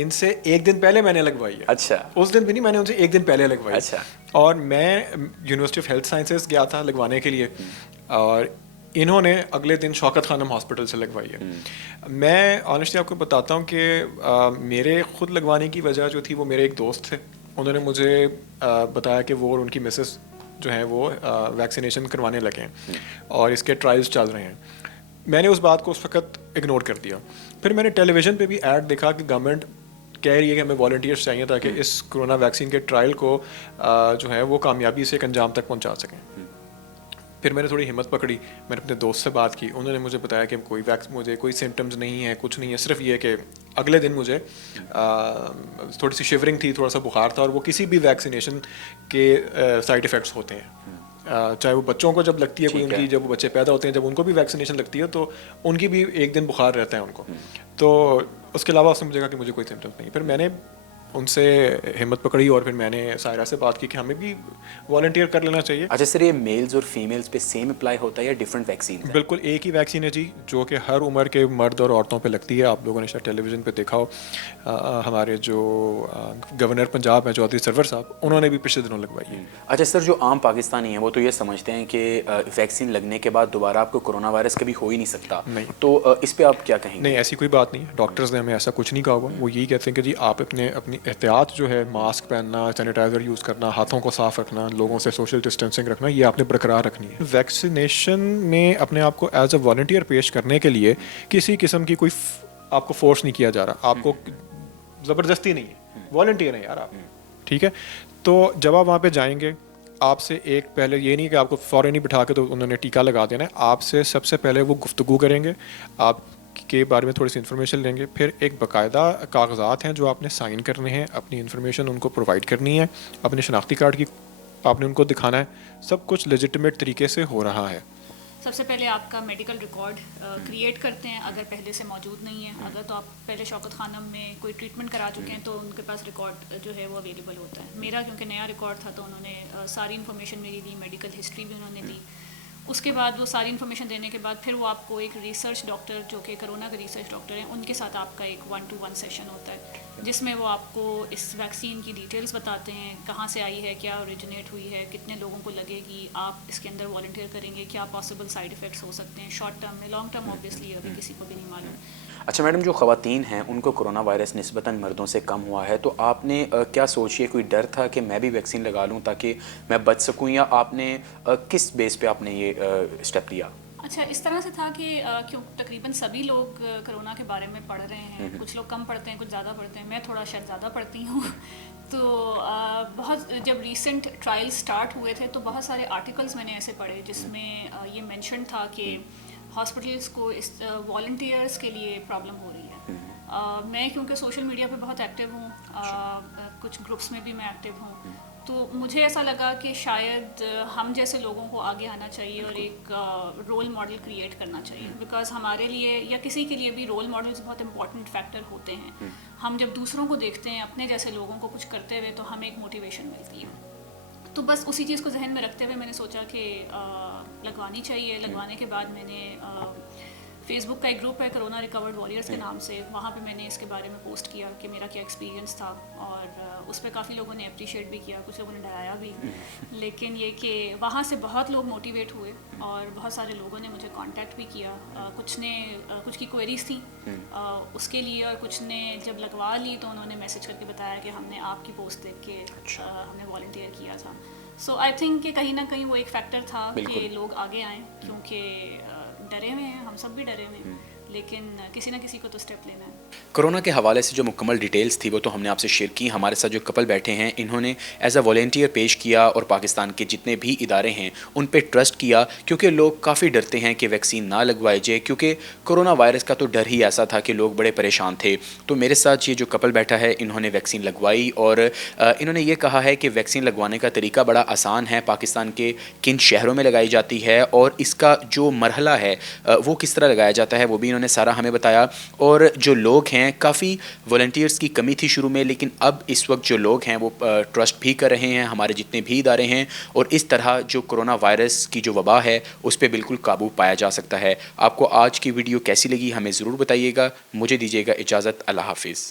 ان سے ایک دن پہلے میں نے لگوائی ہے. اچھا. اس دن بھی نہیں, میں نے ان سے ایک دن پہلے لگوائی. اچھا. اور میں یونیورسٹی آف ہیلتھ سائنسز گیا تھا لگوانے کے لیے, اور انہوں نے اگلے دن شوکت خانم ہاسپٹل سے لگوائی ہے. میں آنیسٹلی آپ کو بتاتا ہوں کہ میرے خود لگوانے کی وجہ جو تھی وہ میرے ایک دوست تھے. انہوں نے مجھے بتایا کہ وہ اور ان کی مسز جو ہیں وہ ویکسینیشن کروانے لگے ہیں اور اس کے ٹرائلز چل رہے ہیں. میں نے اس بات کو اس وقت اگنور کر دیا. پھر میں نے ٹیلی ویژن پہ بھی ایڈ دیکھا کہ گورنمنٹ کہہ رہی ہے کہ ہمیں والنٹیئرس چاہیے تاکہ اس کرونا ویکسین کے ٹرائل کو جو ہے وہ کامیابی سے ایک انجام تک پہنچا سکیں. پھر میں نے تھوڑی ہمت پکڑی, میں نے اپنے دوست سے بات کی. انہوں نے مجھے بتایا کہ مجھے کوئی سمٹمز نہیں ہے, کچھ نہیں ہے, صرف یہ کہ اگلے دن مجھے تھوڑی سی شیورنگ تھی, تھوڑا سا بخار تھا, اور وہ کسی بھی ویکسینیشن کے سائڈ افیکٹس ہوتے ہیں. چاہے وہ بچوں کو جب لگتی ہے کوئی, ان کی جب وہ بچے پیدا ہوتے ہیں جب ان کو بھی ویکسینیشن لگتی ہے تو ان کی بھی ایک دن بخار رہتا ہے ان کو. تو اس کے علاوہ اس نے مجھے کہا کہ مجھے کوئی سمٹمس نہیں. پھر میں نے ان سے ہمت پکڑی اور پھر میں نے سائرہ سے بات کی کہ ہمیں بھی والنٹیئر کر لینا چاہیے. اچھا سر, یہ میلز اور فیمیلز پہ سیم اپلائی ہوتا ہے یا ڈفرینٹ ویکسین؟ بالکل ایک ہی ویکسین ہے جی, جو کہ ہر عمر کے مرد اور عورتوں پہ لگتی ہے. آپ لوگوں نے شاید ٹیلی ویژن پہ دیکھا ہو, ہمارے جو گورنر پنجاب ہیں چودھری سرور صاحب, انہوں نے بھی پچھلے دنوں لگوائی ہے. اچھا سر, جو عام پاکستانی ہیں وہ تو یہ سمجھتے ہیں کہ ویکسین لگنے کے بعد دوبارہ آپ کو کرونا وائرس کبھی ہو ہی نہیں سکتا, تو اس پہ آپ کیا کہیں گے؟ نہیں, ایسی کوئی بات نہیں ہے. ڈاکٹرز نے ہمیں ایسا کچھ نہیں کہا ہوا. وہ یہی کہتے ہیں کہ جی آپ اپنی احتیاط جو ہے, ماسک پہننا, سینیٹائزر یوز کرنا, ہاتھوں کو صاف رکھنا, لوگوں سے سوشل ڈسٹینسنگ رکھنا, یہ آپ نے برقرار رکھنی ہے. ویکسینیشن میں اپنے آپ کو ایز اے والنٹیئر پیش کرنے کے لیے کسی قسم کی کوئی آپ کو فورس نہیں کیا جا رہا, آپ کو زبردستی نہیں ہے, والنٹیئر ہیں یار آپ, ٹھیک ہے. تو جب آپ وہاں پہ جائیں گے, آپ سے ایک پہلے یہ نہیں کہ آپ کو فوراً ہی بٹھا کے تو انہوں نے ٹیکہ لگا دینا ہے. آپ سے سب سے پہلے وہ گفتگو کریں گے, آپ کے بارے میں تھوڑی سی انفارمیشن لیں گے. پھر ایک باقاعدہ کاغذات ہیں جو آپ نے سائن کرنے ہیں, اپنی انفارمیشن ان کو پرووائڈ کرنی ہے, اپنے شناختی کارڈ کی آپ نے ان کو دکھانا ہے. سب کچھ لیجٹمیٹ طریقے سے ہو رہا ہے. سب سے پہلے آپ کا میڈیکل ریکارڈ کریٹ کرتے ہیں, اگر پہلے سے موجود نہیں ہے. اگر تو آپ پہلے شوکت خانم میں کوئی ٹریٹمنٹ کرا چکے ہیں تو ان کے پاس ریکارڈ جو ہے وہ اویلیبل ہوتا ہے. میرا کیونکہ نیا ریکارڈ تھا تو انہوں نے ساری انفارمیشن میری دی, میڈیکل ہسٹری بھی انہوں نے دی. اس کے بعد وہ ساری انفارمیشن دینے کے بعد پھر وہ آپ کو ایک ریسرچ ڈاکٹر جو کہ کرونا کے ریسرچ ڈاکٹر ہیں, ان کے ساتھ آپ کا ایک 1-to-1 سیشن ہوتا ہے, جس میں وہ آپ کو اس ویکسین کی ڈیٹیلز بتاتے ہیں, کہاں سے آئی ہے, کیا اوریجنیٹ ہوئی ہے, کتنے لوگوں کو لگے گی, آپ اس کے اندر والنٹیئر کریں گے, کیا پاسبل سائڈ افیکٹس ہو سکتے ہیں شارٹ ٹرم میں, لانگ ٹرم اوبیسلی ابھی کسی کو بھی نہیں معلوم. اچھا میڈم, جو خواتین ہیں ان کو کرونا وائرس نسبتاً مردوں سے کم ہوا ہے, تو آپ نے کیا سوچیے, کوئی ڈر تھا کہ میں بھی ویکسین لگا لوں تاکہ میں بچ سکوں, یا آپ نے کس بیس پہ آپ نے یہ اسٹیپ لیا؟ اچھا, اس طرح سے تھا کہ کیوں تقریباً سبھی لوگ کرونا کے بارے میں پڑھ رہے ہیں, کچھ لوگ کم پڑھتے ہیں, کچھ زیادہ پڑھتے ہیں, میں تھوڑا شاید زیادہ پڑھتی ہوں. تو بہت جب ریسنٹ ٹرائل سٹارٹ ہوئے تھے تو بہت سارے آرٹیکلز میں نے ایسے پڑھے جس میں یہ مینشن تھا کہ ہاسپٹلس کو اس والنٹیئرس کے لیے پرابلم ہو رہی ہے. میں کیونکہ سوشل میڈیا پہ بہت ایکٹیو ہوں, کچھ گروپس میں بھی میں ایکٹیو ہوں, تو مجھے ایسا لگا کہ شاید ہم جیسے لوگوں کو آگے آنا چاہیے اور ایک رول ماڈل کریٹ کرنا چاہیے, بیکاز ہمارے لیے یا کسی کے لیے بھی رول ماڈلز بہت امپورٹنٹ فیکٹر ہوتے ہیں. ہم جب دوسروں کو دیکھتے ہیں اپنے جیسے لوگوں کو کچھ کرتے ہوئے تو ہمیں ایک موٹیویشن ملتی ہے. تو بس اسی چیز کو ذہن میں رکھتے ہوئے میں نے سوچا کہ لگوانی چاہیے. لگوانے کے بعد میں نے فیس بک کا ایک گروپ ہے کرونا ریکورڈ واریئرس کے نام سے, وہاں پہ میں نے اس کے بارے میں پوسٹ کیا کہ میرا کیا ایکسپیرینس تھا, اور اس پہ کافی لوگوں نے اپریشیٹ بھی کیا, کچھ لوگوں نے ڈرایا بھی. لیکن یہ کہ وہاں سے بہت لوگ موٹیویٹ ہوئے اور بہت سارے لوگوں نے مجھے کانٹیکٹ بھی کیا. کچھ کی کوئریز تھیں اس کے لیے, اور کچھ نے جب لگوا لی تو انہوں نے میسج کر کے بتایا کہ ہم نے آپ کی پوسٹ دیکھ کے ہم نے والنٹیئر کیا تھا. سو آئی تھنک کہ کہیں نہ کہیں وہ ایک فیکٹر تھا کہ لوگ آگے آئیں, کیونکہ ڈرے ہوئے ہیں, ہم سب بھی ڈرے ہوئے ہیں, لیکن کسی نہ کسی کو تو اسٹیپ لینا ہے. کرونا کے حوالے سے جو مکمل ڈیٹیلز تھی وہ تو ہم نے آپ سے شیئر کی. ہمارے ساتھ جو کپل بیٹھے ہیں انہوں نے ایز اے والنٹیئر پیش کیا اور پاکستان کے جتنے بھی ادارے ہیں ان پہ ٹرسٹ کیا, کیونکہ لوگ کافی ڈرتے ہیں کہ ویکسین نہ لگوائی جائے, کیونکہ کرونا وائرس کا تو ڈر ہی ایسا تھا کہ لوگ بڑے پریشان تھے. تو میرے ساتھ یہ جو کپل بیٹھا ہے انہوں نے ویکسین لگوائی, اور انہوں نے یہ کہا ہے کہ ویکسین لگوانے کا طریقہ بڑا آسان ہے, پاکستان کے کن شہروں میں لگائی جاتی ہے اور اس کا جو مرحلہ ہے وہ کس طرح لگایا جاتا ہے وہ بھی انہوں نے سارا ہمیں بتایا. اور جو لوگ ہیں, کافی والنٹیئرس کی کمی تھی شروع میں, لیکن اب اس وقت جو لوگ ہیں وہ ٹرسٹ بھی کر رہے ہیں ہمارے جتنے بھی ادارے ہیں, اور اس طرح جو کرونا وائرس کی جو وبا ہے اس پہ بالکل قابو پایا جا سکتا ہے. آپ کو آج کی ویڈیو کیسی لگی ہمیں ضرور بتائیے گا. مجھے دیجیے گا اجازت, اللہ حافظ.